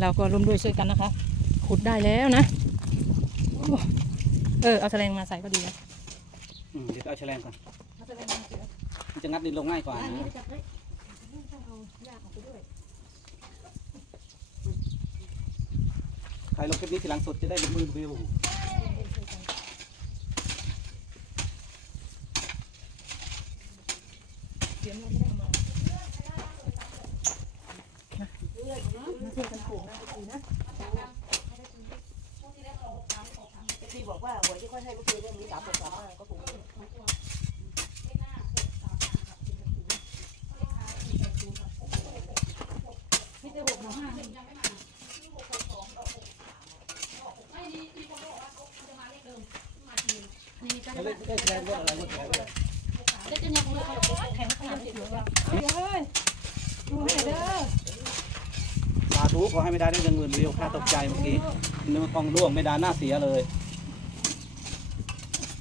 เราก็ร่วมด้วยช่วยกันนะคะ ขุดได้แล้วนะอเออ เอาแฉลงมาใส่ก็ดีนะอืมเดี๋ยวเอาแฉลงก่อนเอาแฉลงมามันจะงัดดินลงง่ายกว่าอันะใครลงคลิปนี้ทีหลังสุดจะได้ลงมือวิว เสียงเราไม่ได้เอามามาช่วยกันปลูกนะดีนะ ที่บอกว่าหวยที่ค่อยให้เมื่อคืนเนี่ยมีสามหกสามห้าก็ถูก ไม่ได้หกหรอกห้า เขาเล่นได้แฉลงว่าอะไรว่าแฉลงว่าอะไร แข่งขนาดนี้เหลือว่าเดี๋ยวเฮ้ยดูให้เด้อ สา ธุขอให้ไม่ได้ได้เงินหมื่นวิวค่าตกใจเมื่อกี้นึกว่าฟองร่วงไม่ได้หน้าเสียเลย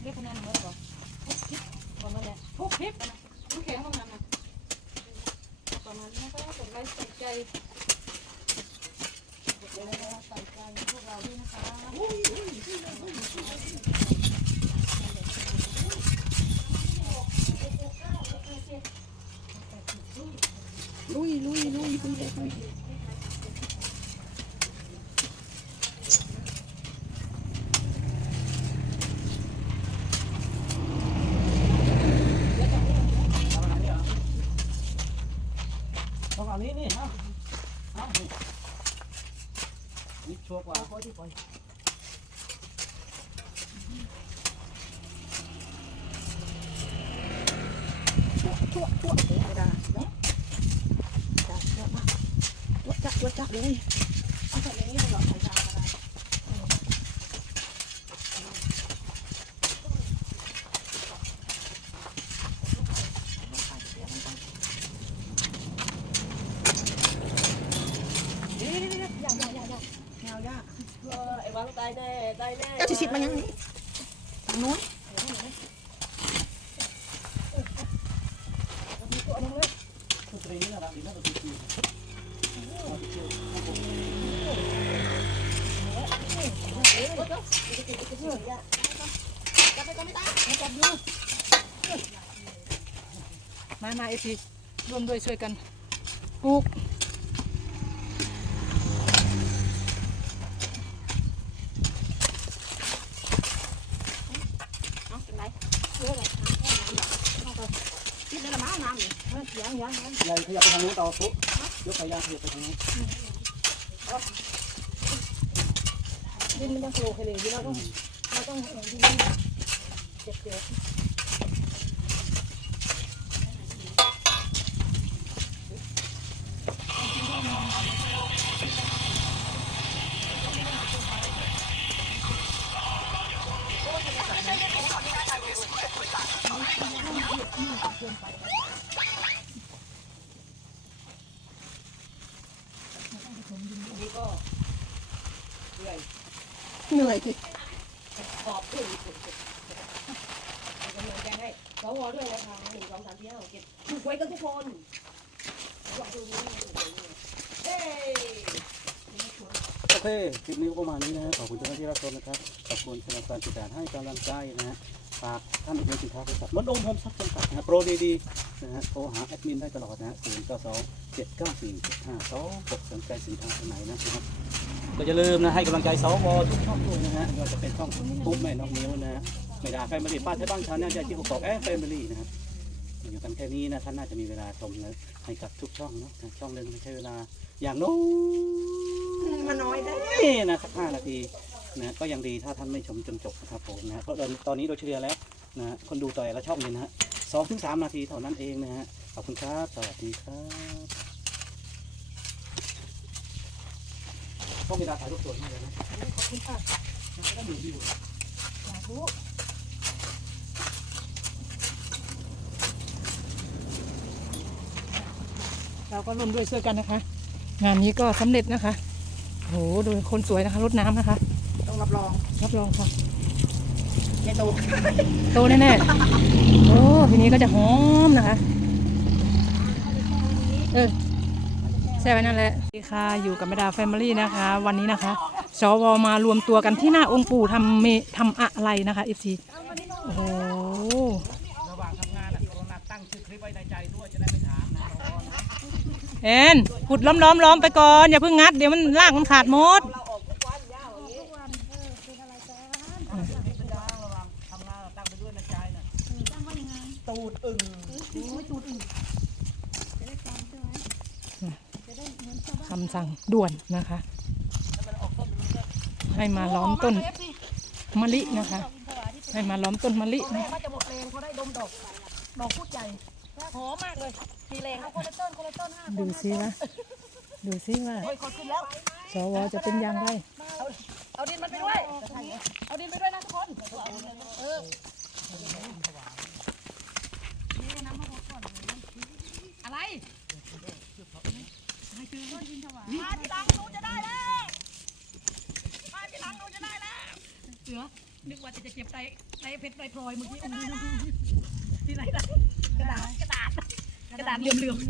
เรียกคะแนนหมดหรอทุกคลิประมาณนี้ทุกคลิปนะทุกแข่งประมาณนั้นประมาณนี้ก็กดไลค์กดใจกดไลค์ใส่ใจพวกเราด้วยนะคะ ลุยลุยลุยลุยลุย ต้องเอา นี้นี่เอาเอานี่ชัวร์กว่าปล่อยที่ปล่อยชั่วชั่วเดี๋ยวได้เนาะจับจับมาตัวจับตัวจับเลยเอาใส่ในนี้มันหลอดสายตาก็ได้ เดี๋ยวเดี๋ยวเดี๋ยวอย่าอย่าอย่าอย่า แนวยาก เออไอ้ หวังตายแน่ตายแน่เจ้าสิสิมันยังนี่ทางนู้นมามาเอฟีร่วมด้วยช่วยกันปลูก เอาเป็นไรเยอะเลยคิดได้ละมั้งน้ำนี่ยังยังยัง ยายขยับไปทาง นู้นต่อปุ๊บยกสายยางขยับไปทางนู้นดินมันยังโผล่ให้เลยเราต้องเราต้องเออดินเจ็บเจ็บเหนื่ อยสิขอบคุณกำลังใจให้สวด้วยนะคะหนึ่งสองสามสี่ห้าหกเจ็ดถูกไว้กันทุกคนยกดูนี่เฮ้โอเคคลิปนี้ก็ประมาณนี้นะขอบคุณเจ้าหน้าที่รับชมนะครับ ขอบคุณสำหรับการติดตามให้กำลังใจนะฮะฝากท่านเป็นสินค้าบริษัทมดองโฮมซับจำกัดนะฮะโปรดีๆ นะฮะโทรหาแอดมินได้ตลอดนะฮะศูนย์เก้าสองเจ็ดเก้าสี่เจ็ดห้าสองกดสนใจสินค้าตัวไหนนะครับก็อย่าลืมนะให้กำลังใจสวทุกช่องด้วยนะฮะไม่ว่าจะเป็นช่องปุ๊บแม่น้องนิ้วนะฮะไม่ด่าแฟมิลี่ป้าใช้บ้างชาแนลยาชีพกอกแอนแฟมิลี่นะครับอยู่กันแค่นี้นะท่านน่าจะมีเวลาชมนะให้กับทุกช่องเนาะช่องหนึ่งใช่เวลาอย่างน้อยมันน้อยได้นะครับห้านาทีนะก็ยังดีถ้าท่านไม่ชมจนจบนะครับผมนะเพราะตอนนี้โดยเฉลี่ยแล้วนะคนดูต่อละช่องเนี่ยนะฮะ สองถึงสามนาทีเท่านั้นเองนะฮะ ขอบคุณครับ สวัสดีครับต้องมีดาถ่ายรูปสวยมากเลยนะ ขอบคุณค่ะแล้วก็ดูวิวสาธุเราก็ร่วมด้วยช่วยกันนะคะ งานนี้ก็สำเร็จนะคะ โหดูคนสวยนะคะรดน้ำนะคะ ต้องรับรอง รับรองค่ะ โตโตแน่ๆ โอ้ทีนี้ก็จะหอมนะคะ เออใแช่ไว้นั่นแหละดีค่ะอยู่กับแม่ดาแฟมิลี่นะคะ วันนี้นะคะสวมารวมตัวกันที่หน้าองค์ปู่ทำเมทำอะไรนะคะเอฟซีโอ้โหระหว่างทำงานอะกรุณาตั้งชื่อคลิปไว้ในใจด้วยจะได้ไม่ถามนะเอ็นขุดล้อมล้อมล้อมไปก่อน อย่าเพิ่งงัดเดี๋ยวมันลากมันขาดหมด เราออกทุกวันยาวอย่างนี้ ระหว่างทำงานอะตั้งไปด้วยในใจน่ะ ตูดอึ่งคำสั่งด่วนนะคะ ให้มาล้อมต้นมะลินะคะ ให้มาล้อมต้นมะลินะมันจะหมดแรงเขาได้ดมดอกดอกพูดใหญ่หอมมากเลยมีแรงเอาคนละต้นคนละต้นห้าดูซิว่าดูซิว่าเฮ้ยคนขึ้นแล้วสวจะเป็นอย่างไรเอาดินมันไปด้วย เอาดินไปด้วยนะทุกคนเออ อะไรมาทีหลังหนูจะได้แล้วมาทีหลังหนูจะได้แล้ว เสือ นึกว่าจะจะเก็บไรไรเพชรไรพลอยเมื่อกี้ที่ไหนนะกระดาษกระดาษกระดาษเหลื่อมๆ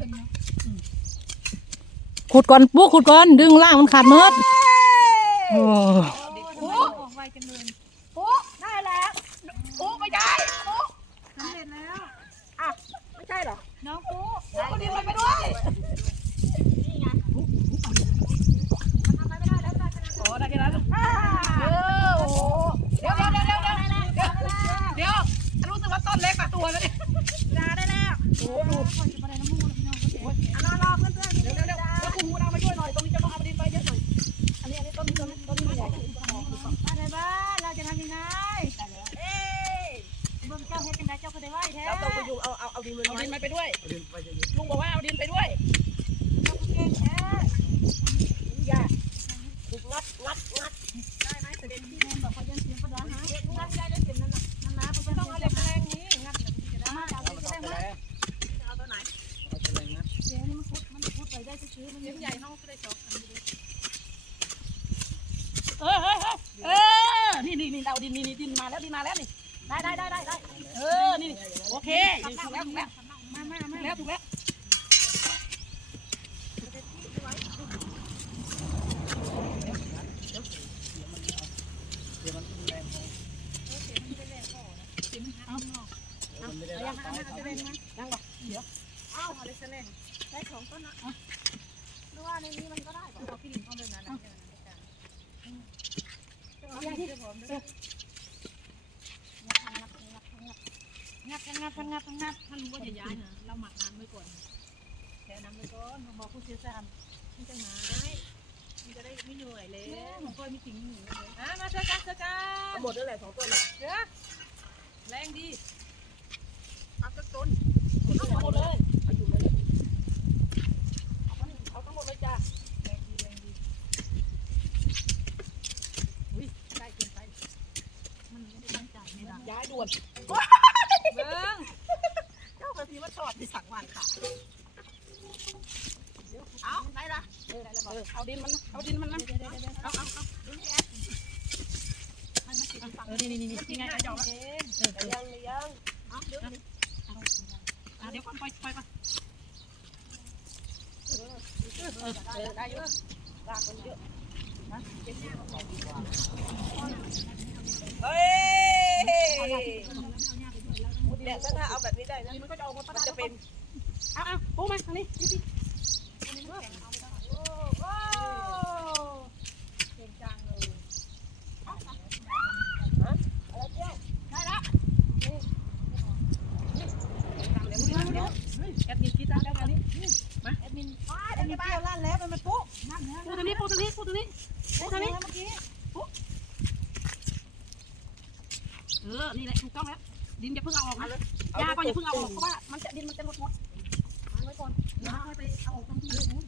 ขุดก่อนปุ๊ขุดก่อน ดึงล่างมันขาดหมดโอ้ปุ๊ปุ๊ได้แล้วปุ๊ไม่ได้ปุ๊สำเร็จแล้วอะไม่ใช่เหรอน้องปุ๊เอาดินไปด้วย อยู่เอาเอาเอาดินเอาดินไปด้วย ลุงบอกว่าเอาดินไปด้วยเก่งแท้อย่าถูกงัดงัดงัดได้ไหมเป็นที่แม่บอกเขายังเสียงภาษาหางัดได้ได้เสียงนั่นน่ะนั่นนะเพิ่นต้องเอาเหล็กแรงนี้งัดจะได้มาจากที่แรกว่าเอาตัวไหนเสียงนี่มันพุดมันพุดไปได้ซื่อๆมันเลี้ยงใหญ่ห้องก็ได้สองเออเฮ้ยเออนี่นี่นี่เอาดินนี่นี่ดินมาแล้วดินมาแล้วนี่ ได้ได้ได้ได้ได้เออ นี่โอเคถูกแล้วถูกแล้วมามาถูมาแล้วถูกแล้วเอาอะไรซะแล่ได้สองต้นนะดูว่าในนี้มันก็ได้เอาพี่ลิงเอาเลยนะเอาอย่าง ที่งัดงัดงัดงัดงัดถ้ารู้ว่าจะย้ายนะเราหมักน้ำไว้ก่อนแช่น้ำไว้ก่อนบอกผู้เชี่ยวชาญมันจะหายมันจะได้ไม่เหนื่อยเลยมันก็ไม่ทิ้งหนูเลยอะมาเจอกันเจอกันหมดแล้วแหละสองต้นเสือแรงดีเอาสักต้นเอาหมดเลยเอาอยู่เลยเอาทั้งหมดเลยจ้าแรงดีแรงดีอุ้ยได้เกินไปมันไม่ได้ตั้งใจไม่ได้ย้ายด่วน เบิ้ง เจ้าประพีว่าชอดที่สั่งวานขาเอาได้ละเออเอาดินมันเอาดินมันนะเอาเอาเอาดินแอ เออ นี่นี่นี่นี่ยังไงจะจบยังยังเอาเดี๋ยวอะเดี๋ยวก่อนปล่อยปล่อยก่อนเออได้เยอะรากมันเยอะเฮ้ยเนี่ยถ้าเอาแบบนี้ได้นะมันก็จะออกมาจะเป็นเอาเอาปูมาทางนี้พี่พี่ โอ้เก่งจังเลยอะไรเจ้าได้ละ แอดมินคิดตามแล้วอันนี้ แอด มินเปรี้ยวลั่นแล้วมันมาปุ๊นั่นนะปูทางนี้ปูทางนี้ปูทางนี้ปูทางนี้เมื่อกี้เออ นี่แหละถูกต้องแล้ว ดินอย่าเพิ่งเอาออกนะยาก็อย่าเพิ่งเอาออกเพราะว่ามันจะดินมันจะหมดหมดวางไว้ก่อนยาให้ไปเอาออกตรงที่เลยนู้น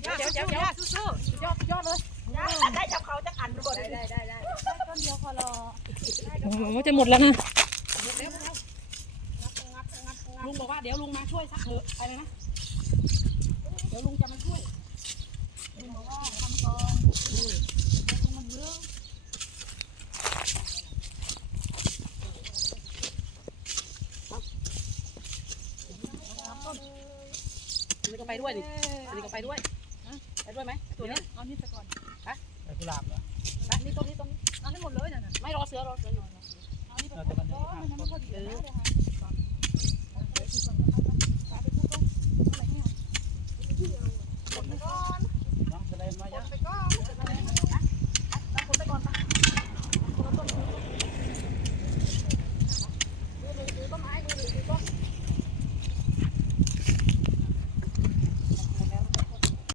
เดี๋ยวเดี๋ยวเดี๋ยวสู้ๆยอดยอดเลยได้จับเขาจะอันก่อนได้ได้ได้ได้ต้นเดียวพอรอโอ้โหจะหมดแล้วนะ ลุงบอกว่าเดี๋ยวลุงมาช่วยสักเถอะไปเลยนะ เดี๋ยวลุงจะมาช่วยลุงบอกว่าทำกองเดี๋ยวลุงมันเรื่องนี่ก็ ไปด้วยดินี่ก็เอาไปด้วยไปด้วยไหมตัวนี้เอานี่ไปก่อนไปกุหลาบเหรอไปนี่ต้นนี้ต้นนี้เอาให้หมดเลยน่ะไม่รอเสือรอเสืออยู่เอานี่ไปก่อนมันไม่พอดีนะ